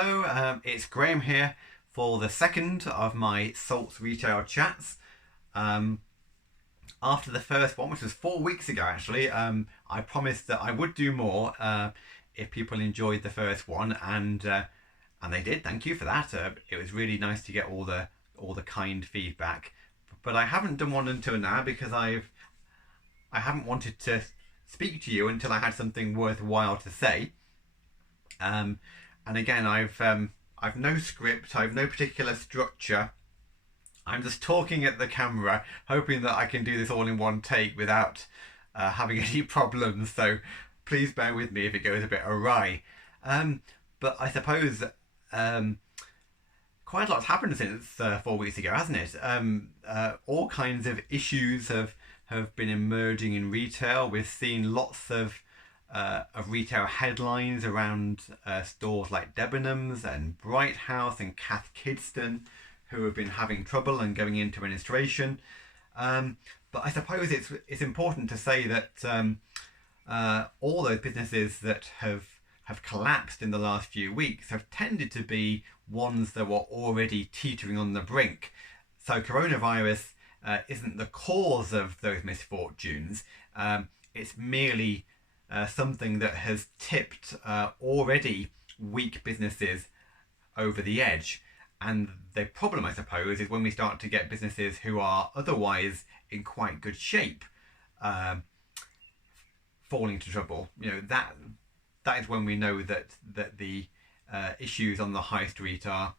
Hello, it's Graham here for the second of my Soult retail chats. Um, After the first one, which was 4 weeks ago actually, I promised that I would do more if people enjoyed the first one, and they did. Thank you for that. It was really nice to get all the kind feedback. But I haven't done one until now because I haven't wanted to speak to you until I had something worthwhile to say. Um, and again, I've no script. I've no particular structure. I'm just talking at the camera, hoping that I can do this all in one take without having any problems. So please bear with me if it goes a bit awry. Um, but I suppose um, quite a lot's happened since 4 weeks ago, hasn't it? All kinds of issues have been emerging in retail. We've seen lots of retail headlines around stores like Debenhams and Bright House and Cath Kidston, who have been having trouble and going into administration. But I suppose it's important to say that all those businesses that have collapsed in the last few weeks have tended to be ones that were already teetering on the brink. So coronavirus isn't the cause of those misfortunes. It's merely something that has tipped already weak businesses over the edge. And the problem, I suppose, is when we start to get businesses who are otherwise in quite good shape falling into trouble. That is when we know that the issues on the high street are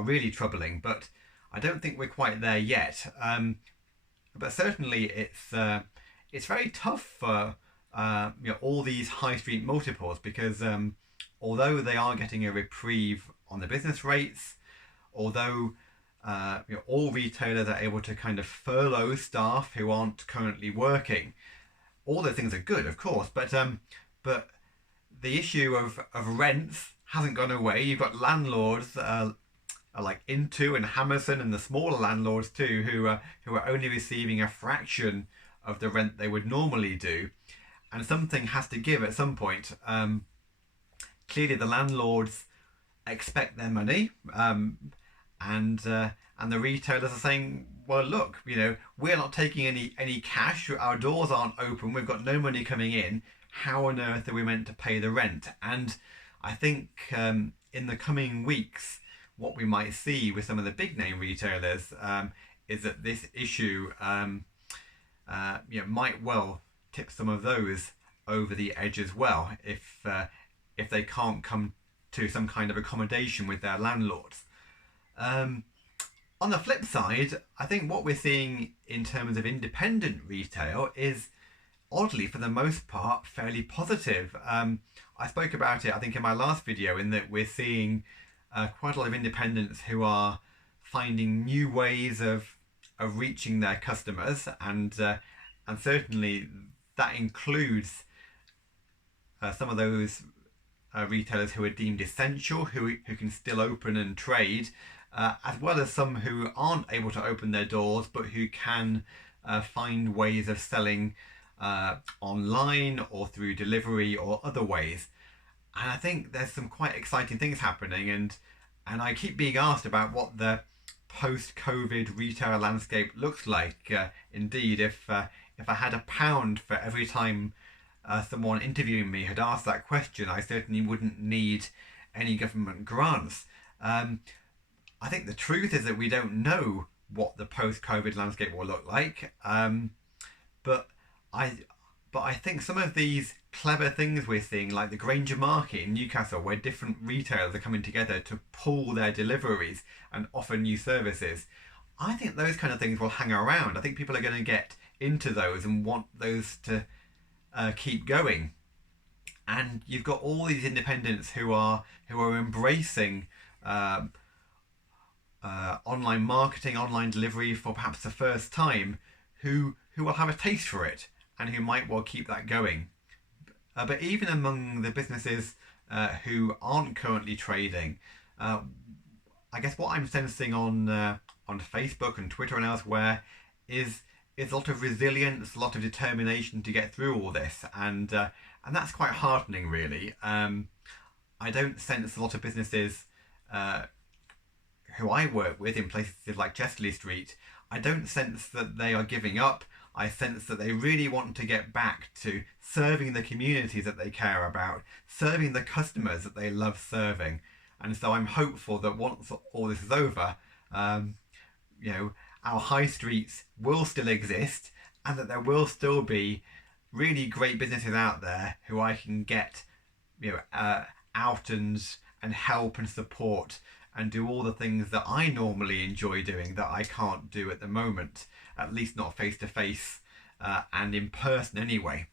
really troubling. But I don't think we're quite there yet. But certainly it's very tough for all these high street multiples because although they are getting a reprieve on the business rates, although all retailers are able to kind of furlough staff who aren't currently working, all those things are good, of course, but the issue of rents hasn't gone away. You've got landlords like Into and Hammerson and the smaller landlords too who are only receiving a fraction of the rent they would normally do, and something has to give at some point. Clearly, the landlords expect their money, and the retailers are saying, "Well, look, we're not taking any cash. Our doors aren't open. We've got no money coming in. How on earth are we meant to pay the rent?" And I think in the coming weeks, what we might see with some of the big name retailers is that this issue might well tip some of those over the edge as well if they can't come to some kind of accommodation with their landlords. On the flip side, I think what we're seeing in terms of independent retail is, oddly, for the most part, fairly positive. I spoke about it, I think, in my last video, in that we're seeing quite a lot of independents who are finding new ways of reaching their customers, and certainly that includes some of those retailers who are deemed essential, who can still open and trade, as well as some who aren't able to open their doors but who can find ways of selling online or through delivery or other ways. And I think there's some quite exciting things happening, and I keep being asked about what the post-COVID retail landscape looks like. Indeed, if I had £1 for every time someone interviewing me had asked that question, I certainly wouldn't need any government grants. I think the truth is that we don't know what the post-COVID landscape will look like, but I think some of these clever things we're seeing, like the Granger Market in Newcastle, where different retailers are coming together to pool their deliveries and offer new services, I think those kind of things will hang around. I think people are going to get into those and want those to keep going. And you've got all these independents who are embracing online marketing, online delivery for perhaps the first time, who will have a taste for it and who might well keep that going. But even among the businesses who aren't currently trading, I guess what I'm sensing on Facebook and Twitter and elsewhere is a lot of resilience, a lot of determination to get through all this, and that's quite heartening, really. I don't sense a lot of businesses uh, who I work with in places like Chesterley Street, I don't sense that they are giving up. I sense that they really want to get back to serving the communities that they care about, serving the customers that they love serving. And so I'm hopeful that once all this is over, um, you know, our high streets will still exist, and that there will still be really great businesses out there who I can get, out and help and support and do all the things that I normally enjoy doing that I can't do at the moment, at least not face to face and in person anyway.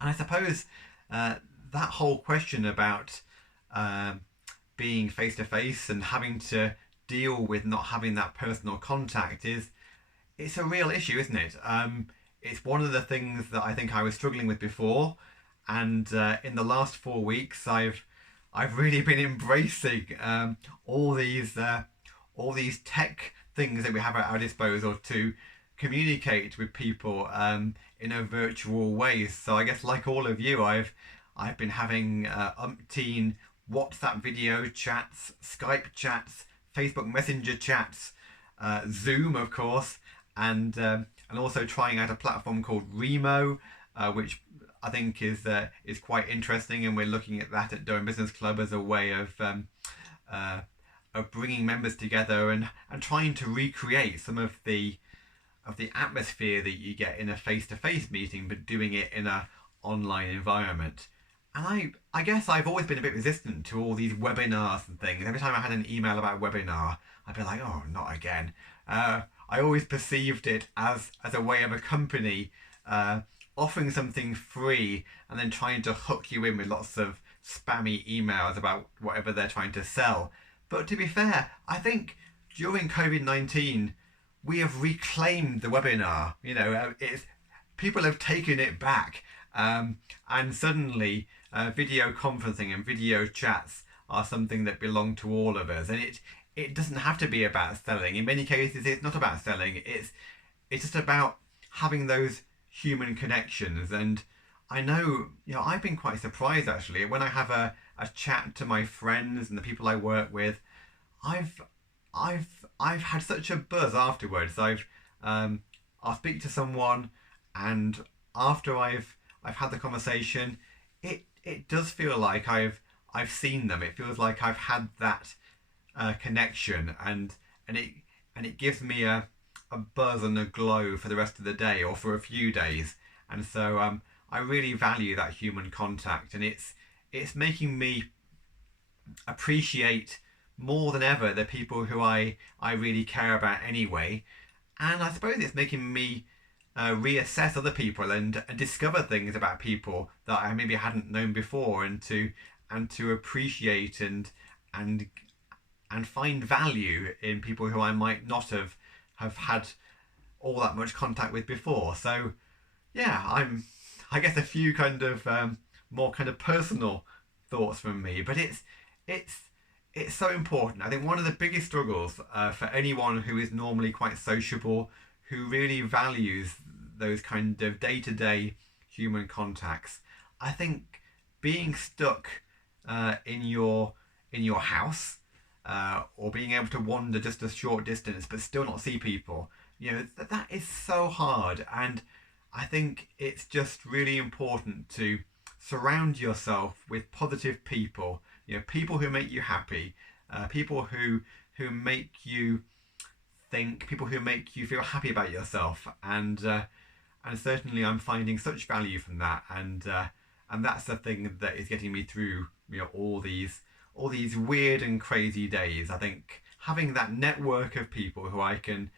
And I suppose that whole question about being face to face and having to deal with not having that personal contact it's a real issue, isn't it? It's one of the things that I think I was struggling with before, and in the last 4 weeks, I've really been embracing all these tech things that we have at our disposal to communicate with people in a virtual way. So I guess, like all of you, I've been having umpteen WhatsApp video chats, Skype chats, Facebook Messenger chats, Zoom, of course, and also trying out a platform called Remo, which I think is quite interesting, and we're looking at that at Durham Business Club as a way of bringing members together and trying to recreate some of the atmosphere that you get in a face-to-face meeting, but doing it in a online environment. And I guess I've always been a bit resistant to all these webinars and things. Every time I had an email about a webinar, I'd be like, oh, not again. I always perceived it as a way of a company offering something free and then trying to hook you in with lots of spammy emails about whatever they're trying to sell. But to be fair, I think during COVID-19, we have reclaimed the webinar. People have taken it back, and suddenly video conferencing and video chats are something that belong to all of us. And it doesn't have to be about selling. In many cases, it's not about selling. It's just about having those human connections. And I know, I've been quite surprised actually when I have a chat to my friends and the people I work with. I've had such a buzz afterwards. I'll speak to someone, and after I've had the conversation, it does feel like I've seen them. It feels like I've had that connection, and it gives me a buzz and a glow for the rest of the day or for a few days. And so I really value that human contact, and it's making me appreciate more than ever the people who I really care about anyway. And I suppose it's making me reassess other people and discover things about people that I maybe hadn't known before, and to appreciate and find value in people who I might not have had all that much contact with before. So yeah, I guess a few kind of more kind of personal thoughts from me, but it's so important. I think one of the biggest struggles for anyone who is normally quite sociable, who really values those kind of day-to-day human contacts, I think being stuck in your house, or being able to wander just a short distance but still not see people, that is so hard. And I think it's just really important to surround yourself with positive people, people who make you happy, people who make you think, people who make you feel happy about yourself. And certainly I'm finding such value from that, and that's the thing that is getting me through all these weird and crazy days. I think having that network of people who I can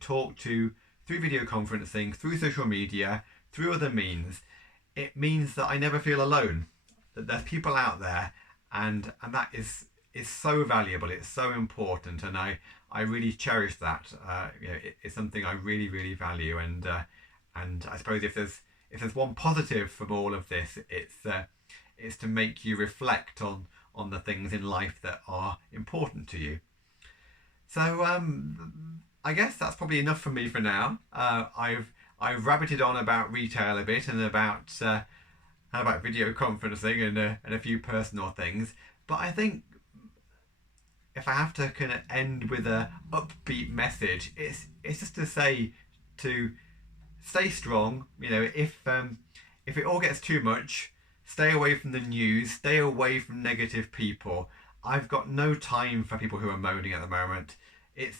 talk to through video conferencing, through social media, through other means, it means that I never feel alone, that there's people out there, and that is so valuable. It's so important, and I really cherish that. It's something I really, really value, and I suppose if there's one positive from all of this, it's to make you reflect on the things in life that are important to you. So I guess that's probably enough for me for now. I've rabbited on about retail a bit, and about video conferencing, and a few personal things. But I think if I have to kind of end with a upbeat message, it's just to say to stay strong. You know, if it all gets too much, stay away from the news, stay away from negative people. I've got no time for people who are moaning at the moment. It's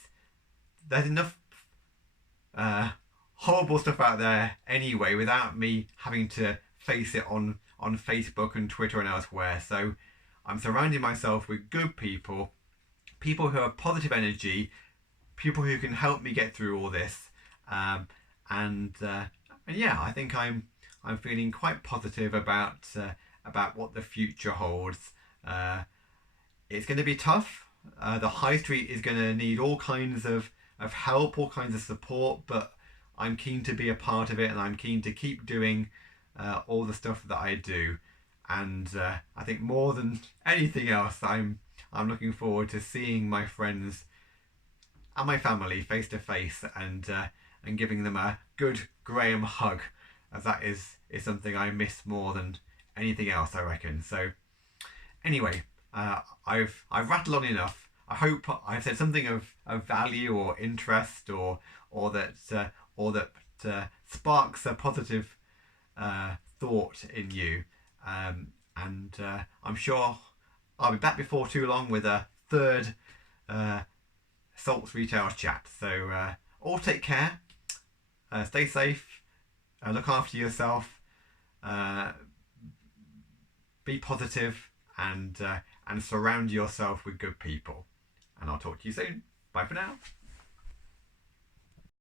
there's enough horrible stuff out there anyway without me having to face it on Facebook and Twitter and elsewhere. So I'm surrounding myself with good people, people who have positive energy, people who can help me get through all this. Um, and yeah, I think I'm feeling quite positive about what the future holds. Uh, it's going to be tough. The high street is going to need all kinds of help, all kinds of support, but I'm keen to be a part of it, and I'm keen to keep doing all the stuff that I do. And I think more than anything else, I'm looking forward to seeing my friends and my family face to face, and giving them a good Graham hug, as that is something I miss more than anything else, I reckon. So anyway, I've rattled on enough. I hope I've said something of value or interest, or that sparks a positive thought in you. And I'm sure I'll be back before too long with a third Soult retail chat. So all take care, stay safe, look after yourself, uh, be positive, and surround yourself with good people. And I'll talk to you soon. Bye for now.